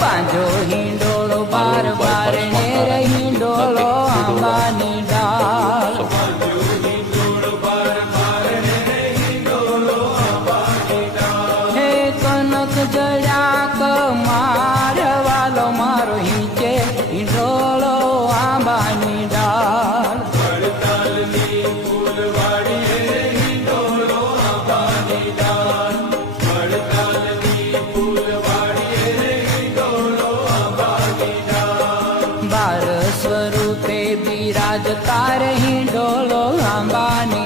બાંધો હિંડોળો બાર બાર ને રે હિંડોળો આંબાની ડાળ હે કનક જડાક મારવાલો મારો હિંચે હિંડોળો આંબાની ડાળ બાર સ્વરૂપે બિરાજતા રે હિંડોળો આંબાની